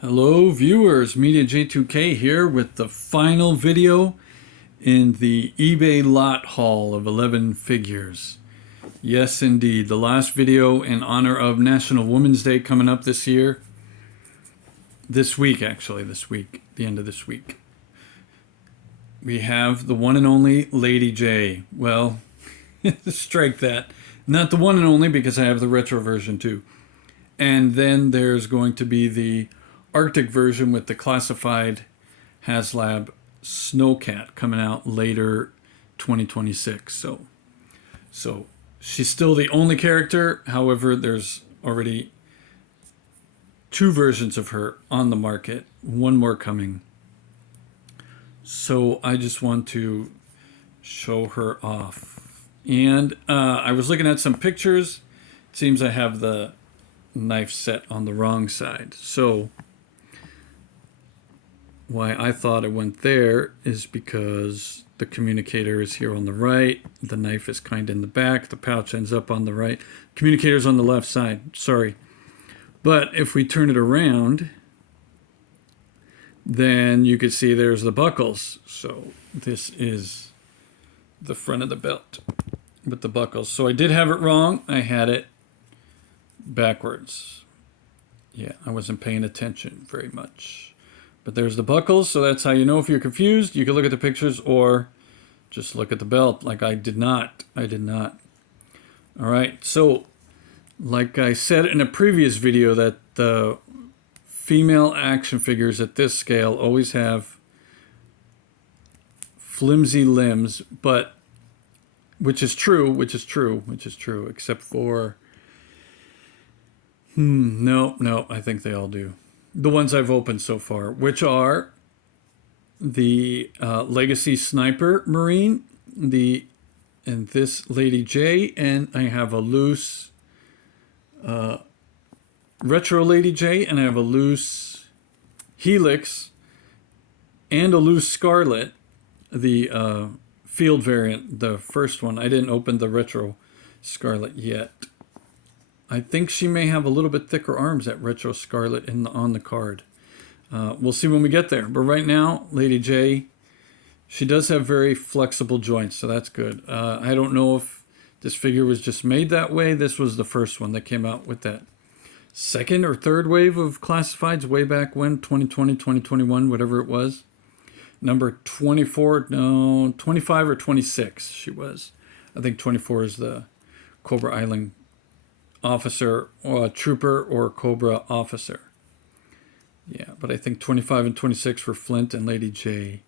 Hello viewers, Media J2K here with the final video in the eBay lot haul of 11 figures. Yes indeed, the last video in honor of National Women's Day coming up this year. This week, the end of this week. We have the one and only Lady Jaye. Well, strike that. Not the one and only because I have the retro version too. And then there's going to be the Arctic version with the classified HasLab Snowcat coming out later 2026. So she's still the only character. However, there's already two versions of her on the market, one more coming. So I just want to show her off. And I was looking at some pictures. It seems I have the knife set on the wrong side. So why I thought it went there is because the communicator is here on the right, the knife is kind of in the back, the pouch ends up on the right, communicator's on the left side, sorry. But if we turn it around, then you can see there's the buckles. So this is the front of the belt with the buckles. So I did have it wrong, I had it backwards. Yeah, I wasn't paying attention very much. But there's the buckles, so that's how you know if you're confused. You can look at the pictures or just look at the belt like I did not. All right, so like I said in a previous video that the female action figures at this scale always have flimsy limbs, but which is true, except for no, I think they all do. The ones I've opened so far, which are the Legacy Sniper Marine, and this Lady Jaye, and I have a loose Retro Lady Jaye, and I have a loose Helix and a loose Scarlet, the field variant, the first one. I didn't open the Retro Scarlet yet. I think she may have a little bit thicker arms, that Retro Scarlet, on the card. We'll see when we get there. But right now, Lady Jaye, she does have very flexible joints, so that's good. I don't know if this figure was just made that way. This was the first one that came out with that second or third wave of classifieds way back when, 2020, 2021, whatever it was. Number 24, no, 25 or 26 she was. I think 24 is the Cobra Island officer or trooper or Cobra officer. Yeah, but I think 25 and 26 for Flint and Lady Jaye,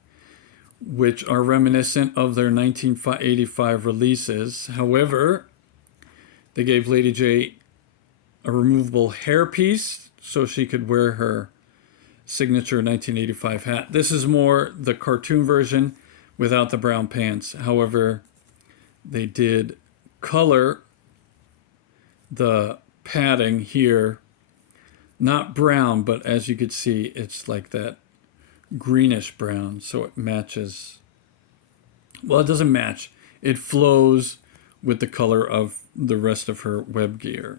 which are reminiscent of their 1985 releases. However, they gave Lady Jaye a removable hairpiece so she could wear her signature 1985 hat. This is more the cartoon version without the brown pants. However, they did color the padding here, not brown, but as you could see, it's like that greenish brown, so it matches. Well, it doesn't match. It flows with the color of the rest of her web gear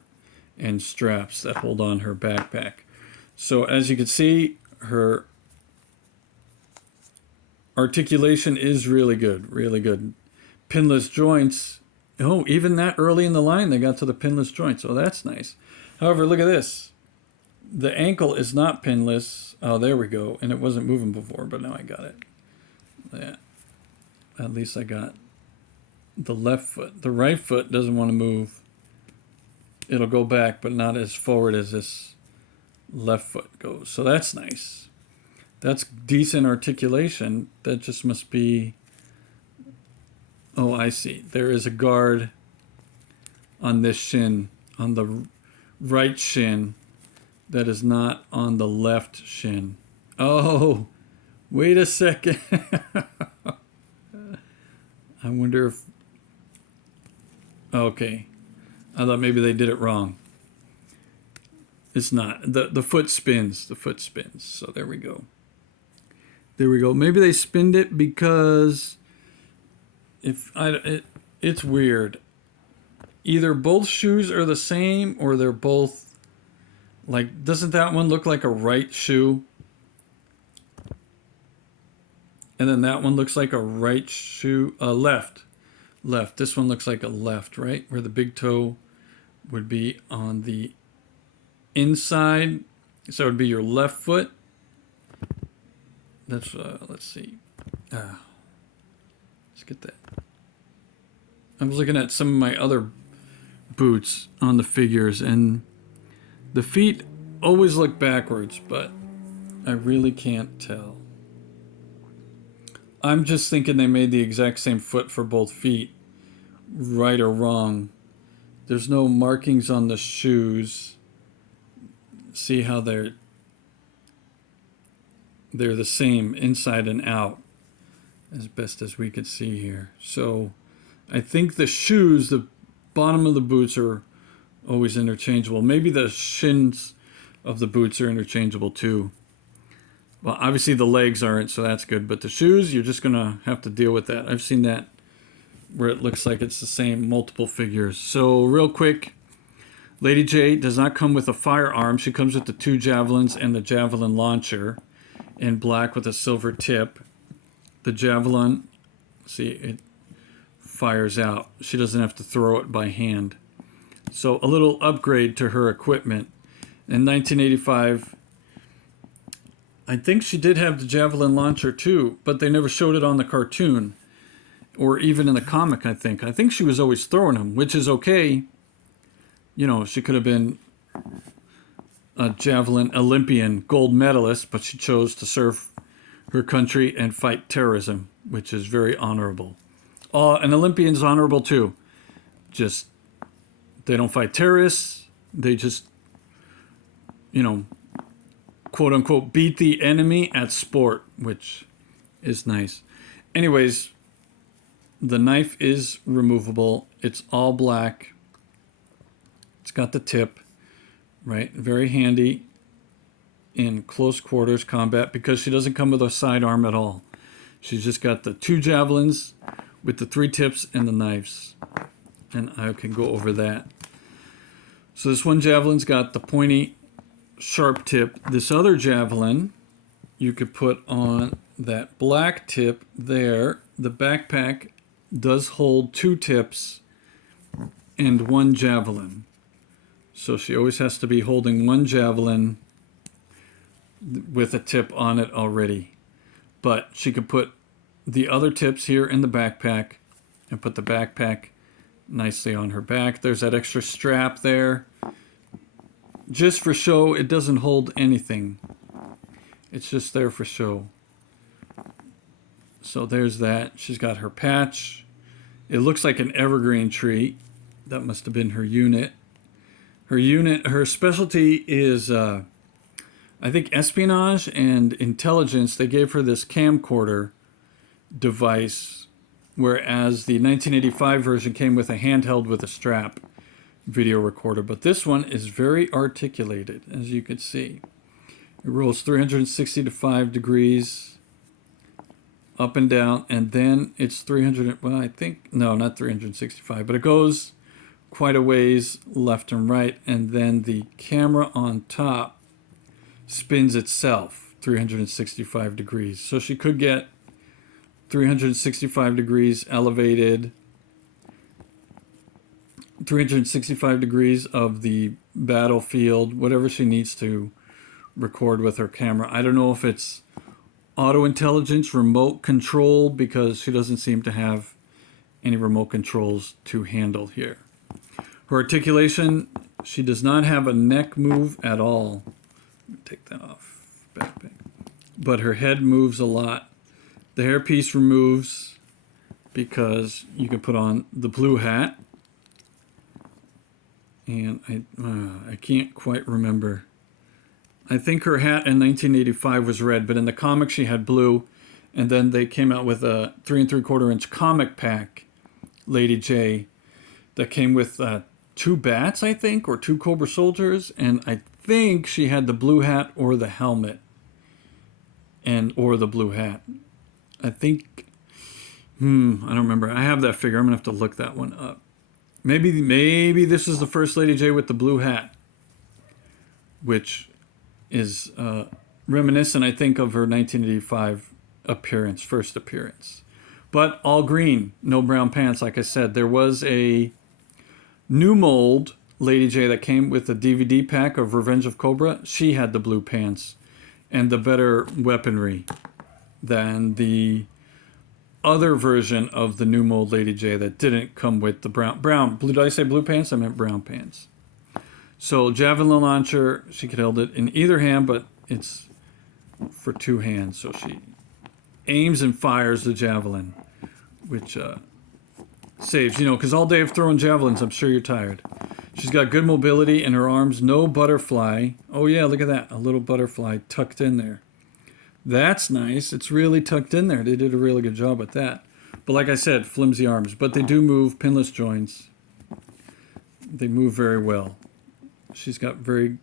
and straps that hold on her backpack. So as you can see, her articulation is really good, really good. Pinless joints. Oh, even that early in the line, they got to the pinless joints. Oh, that's nice. However, look at this. The ankle is not pinless. Oh, there we go. And it wasn't moving before, but now I got it. Yeah. At least I got the left foot. The right foot doesn't want to move. It'll go back, but not as forward as this left foot goes. So that's nice. That's decent articulation. That just must be... Oh, I see. There is a guard on this shin, on the right shin, that is not on the left shin. Oh, wait a second. I wonder if... Okay. I thought maybe they did it wrong. It's not. The foot spins. The foot spins. So there we go. There we go. Maybe they spinned it because... it's weird. Either both shoes are the same or they're both Like, doesn't that one look like a right shoe? And then that one looks like a right shoe, left. Left. This one looks like a left, right? Where the big toe would be on the inside. So it would be your left foot. That's, let's see. Let's get that. I was looking at some of my other boots on the figures, and the feet always look backwards, but I really can't tell. I'm just thinking they made the exact same foot for both feet, right or wrong. There's no markings on the shoes. See how they're the same inside and out, as best as we could see here. So I think the shoes, the bottom of the boots, are always interchangeable. Maybe the shins of the boots are interchangeable too. Well, obviously the legs aren't, so that's good. But the shoes, you're just going to have to deal with that. I've seen that where it looks like it's the same multiple figures. So real quick, Lady Jaye does not come with a firearm. She comes with the 2 javelins and the javelin launcher in black with a silver tip. The javelin, see, it fires out. She doesn't have to throw it by hand. So a little upgrade to her equipment. In 1985, I think she did have the javelin launcher too, but they never showed it on the cartoon or even in the comic, I think. I think she was always throwing them, which is okay. You know, she could have been a javelin Olympian gold medalist, but she chose to serve her country and fight terrorism, which is very honorable. An Olympian's honorable too. Just, they don't fight terrorists. They just, you know, quote unquote, beat the enemy at sport, which is nice. Anyways, the knife is removable. It's all black. It's got the tip, right? Very handy in close quarters combat because she doesn't come with a sidearm at all. She's just got the 2 javelins with the 3 tips and the knives. And I can go over that. So this one javelin's got the pointy, sharp tip. This other javelin you could put on that black tip there. The backpack does hold 2 tips and 1 javelin. So she always has to be holding 1 javelin with a tip on it already. But she could put the other tips here in the backpack and put the backpack nicely on her back. There's that extra strap there. Just for show, it doesn't hold anything. It's just there for show. So there's that. She's got her patch. It looks like an evergreen tree. That must have been her unit. Her specialty is, I think, espionage and intelligence. They gave her this camcorder device, whereas the 1985 version came with a handheld with a strap video recorder. But this one is very articulated, as you can see. It rolls 365 degrees up and down, and then it's 300, well, I think, no, not 365, but it goes quite a ways left and right, and then the camera on top spins itself 365 degrees. So she could get 365 degrees elevated, 365 degrees of the battlefield, whatever she needs to record with her camera. I don't know if it's auto intelligence, remote control, because she doesn't seem to have any remote controls to handle here. Her articulation, she does not have a neck move at all. Take that off. Backpack. But her head moves a lot. The hairpiece removes because you can put on the blue hat. And I can't quite remember. I think her hat in 1985 was red, but in the comic she had blue. And then they came out with a 3 3/4 inch comic pack, Lady Jaye, that came with 2 bats, I think, or 2 Cobra soldiers. And I think she had the blue hat or the helmet, or the blue hat. I think, I don't remember. I have that figure. I'm gonna have to look that one up. Maybe this is the first Lady Jaye with the blue hat. which is reminiscent, I think, of her 1985 appearance, first appearance. But all green, no brown pants. Like I said, there was a new mold Lady Jaye that came with a DVD pack of Revenge of Cobra. She had the blue pants and the better weaponry than the other version of the new mold Lady Jaye that didn't come with the brown. Did I say blue pants? I meant brown pants. So javelin launcher, she could hold it in either hand, but it's for two hands. So she aims and fires the javelin, which saves, because all day of throwing javelins, I'm sure you're tired. She's got good mobility in her arms, no butterfly. Oh yeah, look at that, a little butterfly tucked in there. That's nice. It's really tucked in there. They did a really good job at that. But like I said, flimsy arms, but they do move, pinless joints. They move very well. She's got very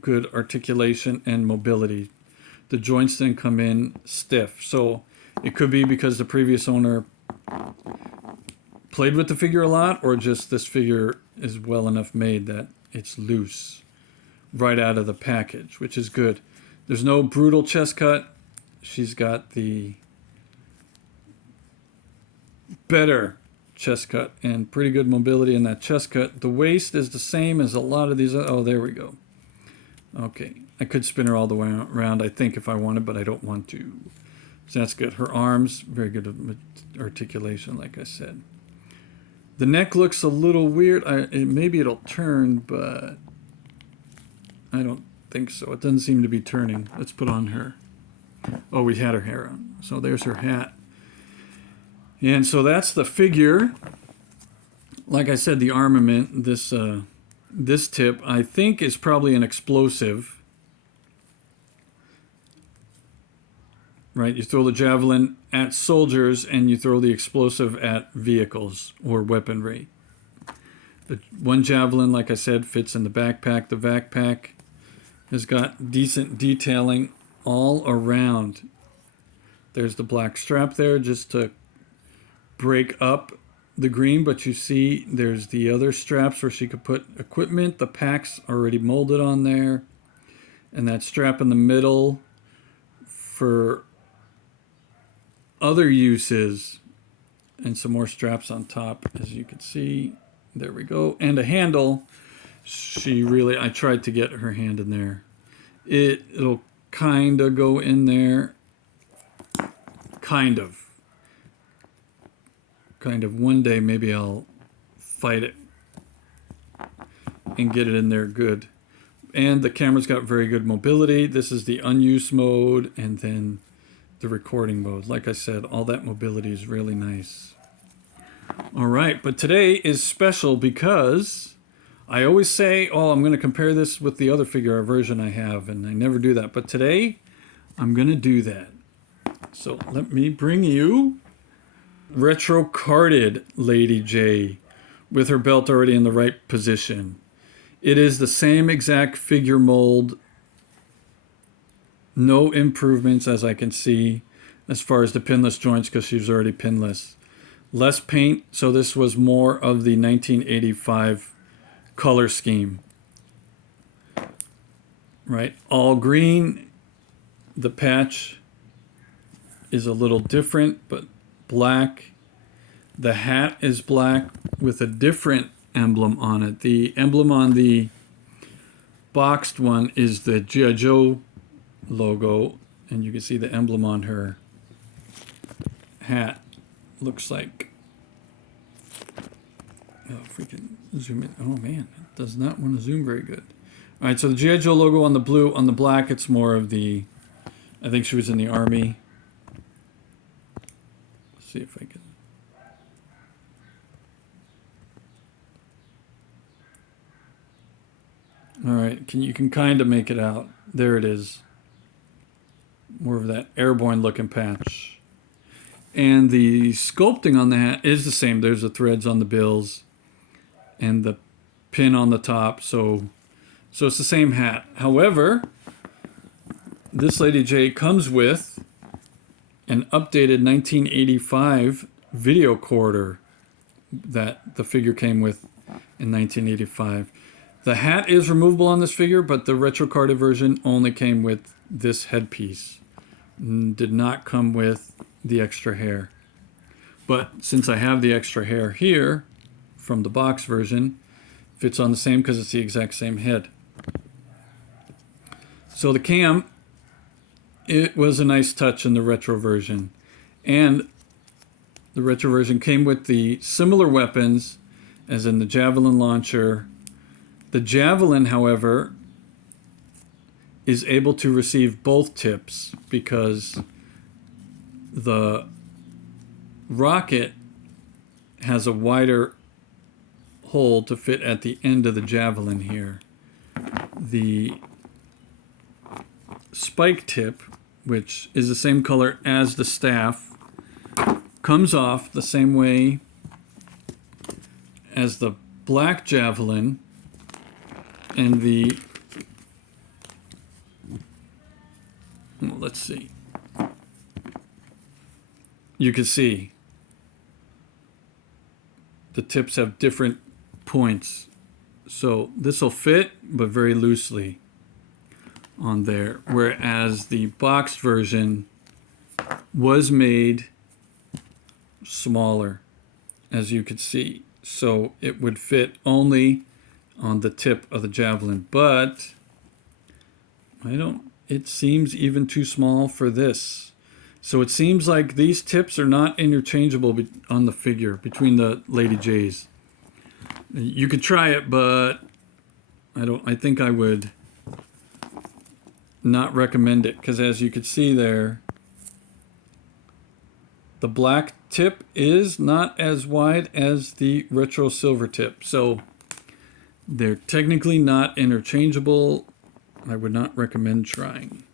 good articulation and mobility. The joints then come in stiff. So it could be because the previous owner played with the figure a lot, or just this figure is well enough made that it's loose right out of the package, which is good. There's no brutal chest cut. She's got the better chest cut and pretty good mobility in that chest cut. The waist is the same as a lot of these. Oh, there we go. Okay, I could spin her all the way around, I think, if I wanted, but I don't want to. So that's good. Her arms, very good articulation, like I said. The neck looks a little weird. Maybe it'll turn, but I don't think so. It doesn't seem to be turning. Let's put on her. Oh, we had her hair on. So there's her hat. And so that's the figure. Like I said, the armament, this tip, I think is probably an explosive. Right? You throw the javelin at soldiers and you throw the explosive at vehicles or weaponry. The one javelin, like I said, fits in the backpack. The backpack has got decent detailing all around. There's the black strap there just to break up the green, but you see there's the other straps where she could put equipment. The pack's already molded on there. And that strap in the middle for other uses, and some more straps on top, as you can see. There we go. And a handle. I tried to get her hand in there. It'll kind of go in there. Kind of. One day maybe I'll fight it and get it in there good. And the camera's got very good mobility. This is the unused mode, and then the recording mode. Like I said, all that mobility is really nice. All right, but today is special because I always say, oh, I'm going to compare this with the other figure version I have, and I never do that. But today, I'm going to do that. So let me bring you retro carded Lady Jaye with her belt already in the right position. It is the same exact figure mold. No improvements, as I can see, as far as the pinless joints, because she's already pinless. Less paint, so this was more of the 1985 color scheme. Right, all green. The patch is a little different, but black. The hat is black with a different emblem on it. The emblem on the boxed one is the G.I. Joe logo, and you can see the emblem on her hat. Looks like, if we can zoom in. Oh man, it does not want to zoom very good. All right, so the G.I. Joe logo on the blue. On the black, it's more of the, I think she was in the army. Let's see if I can. All right, you can kind of make it out. There it is. More of that airborne looking patch. And the sculpting on the hat is the same. There's the threads on the bills and the pin on the top. So it's the same hat. However, this Lady Jaye comes with an updated 1985 video recorder that the figure came with in 1985. The hat is removable on this figure, but the retro carded version only came with this headpiece. Did not come with the extra hair. But since I have the extra hair here from the box version, fits on the same because it's the exact same head. So the cam, it was a nice touch in the retro version. And the retro version came with the similar weapons as in the javelin launcher. The javelin, however, is able to receive both tips because the rocket has a wider hole to fit at the end of the javelin here. The spike tip, which is the same color as the staff, comes off the same way as the black javelin, and the, well, let's see, you can see the tips have different points, so this will fit but very loosely on there, whereas the boxed version was made smaller, as you could see, so it would fit only on the tip of the javelin. But it seems even too small for this. So it seems like these tips are not interchangeable on the figure between the Lady Jays. You could try it, but I think I would not recommend it, because as you could see there, the black tip is not as wide as the retro silver tip. So they're technically not interchangeable. I would not recommend trying.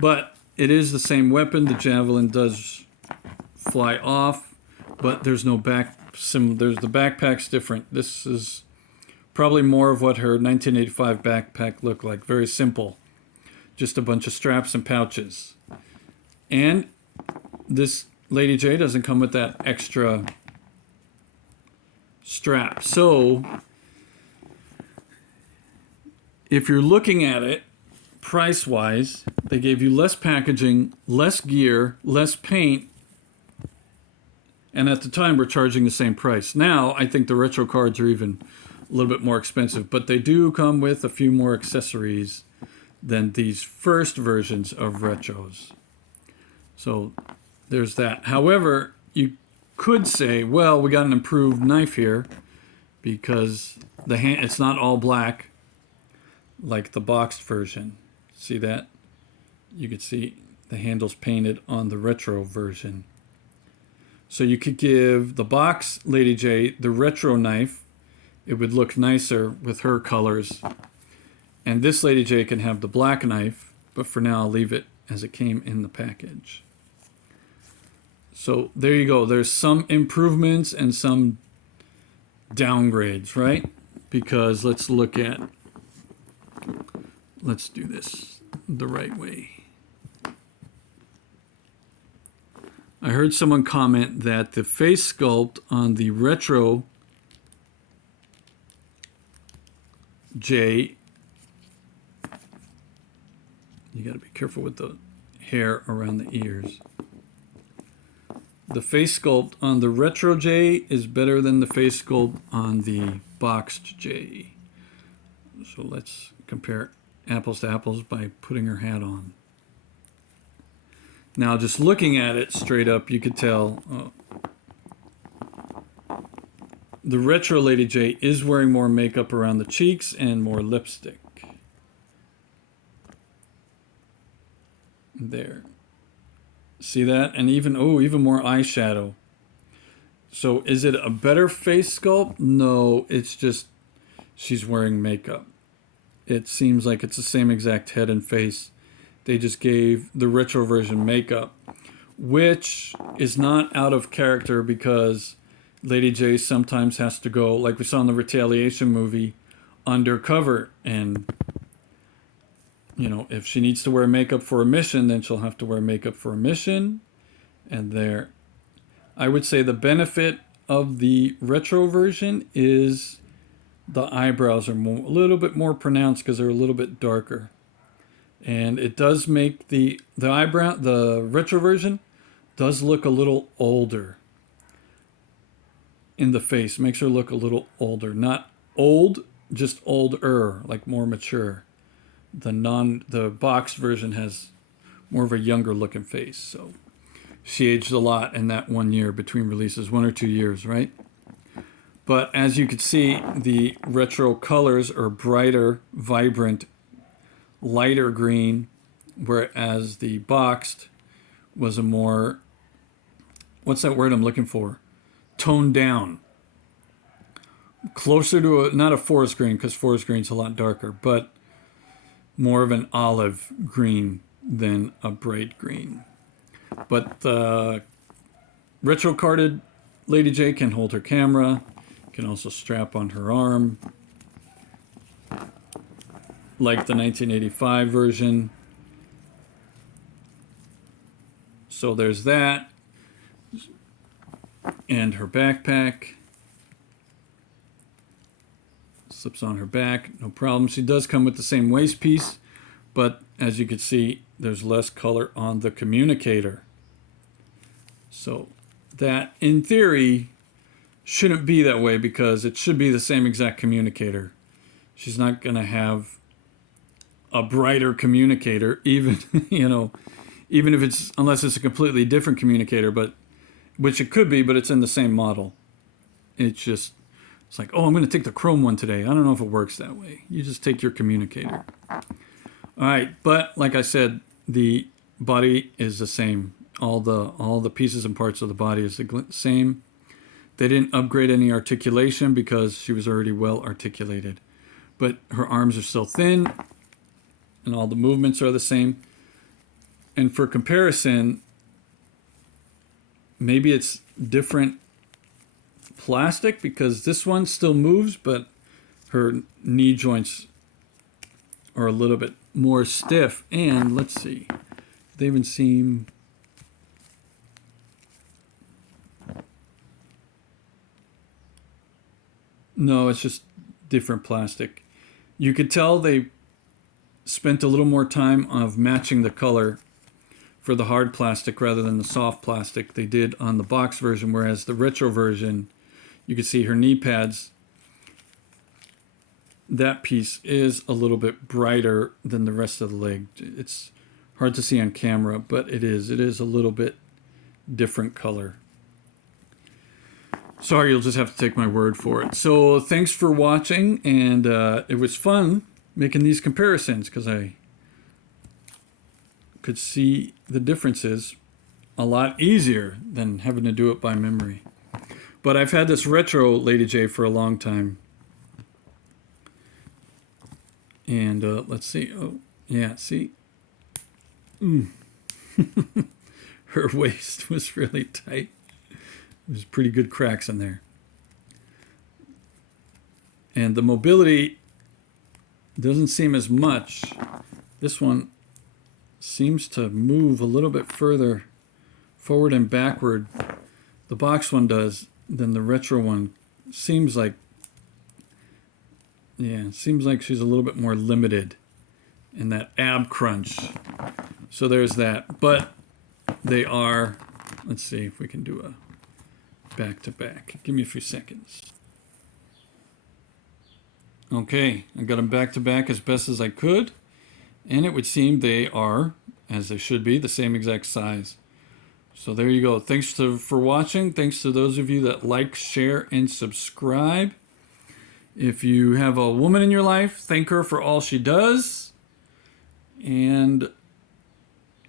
But it is the same weapon. The javelin does fly off, but there's no back. There's the backpack's different. This is probably more of what her 1985 backpack looked like. Very simple. Just a bunch of straps and pouches. And this Lady Jaye doesn't come with that extra strap. So if you're looking at it price-wise, they gave you less packaging, less gear, less paint, and at the time we're charging the same price. Now I think the retro cards are even a little bit more expensive, but they do come with a few more accessories than these first versions of retros. So there's that. However, you could say, well, we got an improved knife here because it's not all black like the boxed version. See that? You could see the handle's painted on the retro version. So you could give the box Lady Jaye the retro knife. It would look nicer with her colors. And this Lady Jaye can have the black knife, but for now I'll leave it as it came in the package. So there you go. There's some improvements and some downgrades, right? Because let's do this the right way. I heard someone comment that the face sculpt on the retro Jaye, you got to be careful with the hair around the ears. The face sculpt on the retro Jaye is better than the face sculpt on the boxed Jaye. So let's compare apples to apples by putting her hat on. Now, just looking at it straight up, you could tell the retro Lady Jaye is wearing more makeup around the cheeks and more lipstick. There. See that? And even more eyeshadow. So is it a better face sculpt? No, it's just she's wearing makeup. It seems like it's the same exact head and face. They just gave the retro version makeup, which is not out of character because Lady Jaye sometimes has to go, like we saw in the Retaliation movie, undercover. And, you know, if she needs to wear makeup for a mission, then she'll have to wear makeup for a mission. And there, I would say the benefit of the retro version is the eyebrows are a little bit more pronounced because they're a little bit darker. And it does make the retro version does look a little older in the face. Makes her look a little older. Not old, just older, like more mature. The box version has more of a younger looking face. So she aged a lot in that 1 year between releases, 1 or 2 years, right? But as you can see, the retro colors are brighter, vibrant, lighter green, whereas the boxed was a more, what's that word I'm looking for? Toned down. Closer to not a forest green, because forest green's a lot darker, but more of an olive green than a bright green. But the retro carded Lady Jaye can hold her camera, can also strap on her arm, like the 1985 version. So there's that. And her backpack. Slips on her back, no problem. She does come with the same waist piece, but as you can see, there's less color on the communicator. So that, in theory, shouldn't be that way because it should be the same exact communicator. She's not going to have a brighter communicator, even, even if it's, unless it's a completely different communicator, but which it could be, but it's in the same model. It's like, oh, I'm going to take the chrome one today. I don't know if it works that way. You just take your communicator. All right, but like I said, the body is the same. All the pieces and parts of the body is the same. They didn't upgrade any articulation because she was already well articulated. But her arms are still thin, and all the movements are the same. And for comparison, maybe it's different plastic because this one still moves, but her knee joints are a little bit more stiff. And let's see, they even seem, no, it's just different plastic. You could tell they spent a little more time of matching the color for the hard plastic rather than the soft plastic they did on the box version, whereas the retro version, you can see her knee pads, that piece is a little bit brighter than the rest of the leg. It's hard to see on camera, but it is a little bit different color. Sorry, you'll just have to take my word for it. So thanks for watching, and it was fun making these comparisons because I could see the differences a lot easier than having to do it by memory. But I've had this retro Lady Jaye for a long time. And let's see. Oh, yeah, see? Her waist was really tight. There's pretty good cracks in there. And the mobility doesn't seem as much. This one seems to move a little bit further forward and backward. The box one does than the retro one. Seems like, yeah, seems like she's a little bit more limited in that ab crunch. So there's that. But they are, let's see if we can do a back to back. Give me a few seconds. Okay, I got them back to back as best as I could. And it would seem they are, as they should be, the same exact size. So there you go. Thanks for watching. Thanks to those of you that like, share, and subscribe. If you have a woman in your life, thank her for all she does. And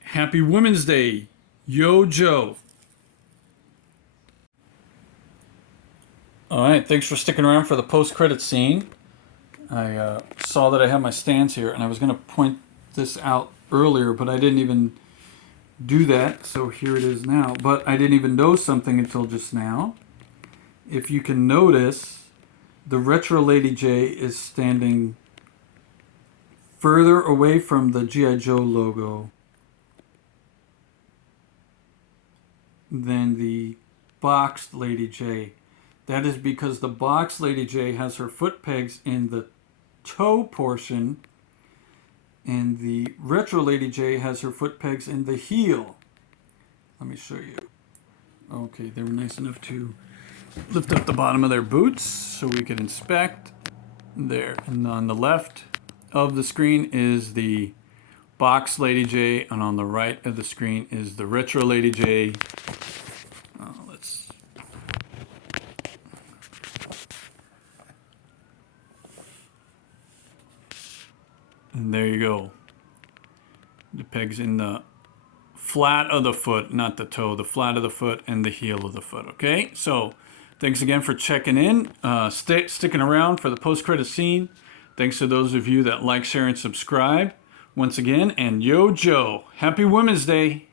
happy Women's Day. Yo, Joe. All right, thanks for sticking around for the post-credit scene. I saw that I had my stands here, and I was going to point this out earlier, but I didn't even do that, so here it is now. But I didn't even know something until just now. If you can notice, the retro Lady Jaye is standing further away from the G.I. Joe logo than the boxed Lady Jaye. That is because the box Lady Jaye has her foot pegs in the toe portion, and the retro Lady Jaye has her foot pegs in the heel. Let me show you. Okay, they were nice enough to lift up the bottom of their boots so we could inspect. There, and on the left of the screen is the box Lady Jaye, and on the right of the screen is the retro Lady Jaye. And there you go. The pegs in the flat of the foot, not the toe, the flat of the foot and the heel of the foot. Okay, so thanks again for checking in, sticking around for the post-credit scene. Thanks to those of you that like, share, and subscribe. Once again, and yo Joe, happy Women's Day.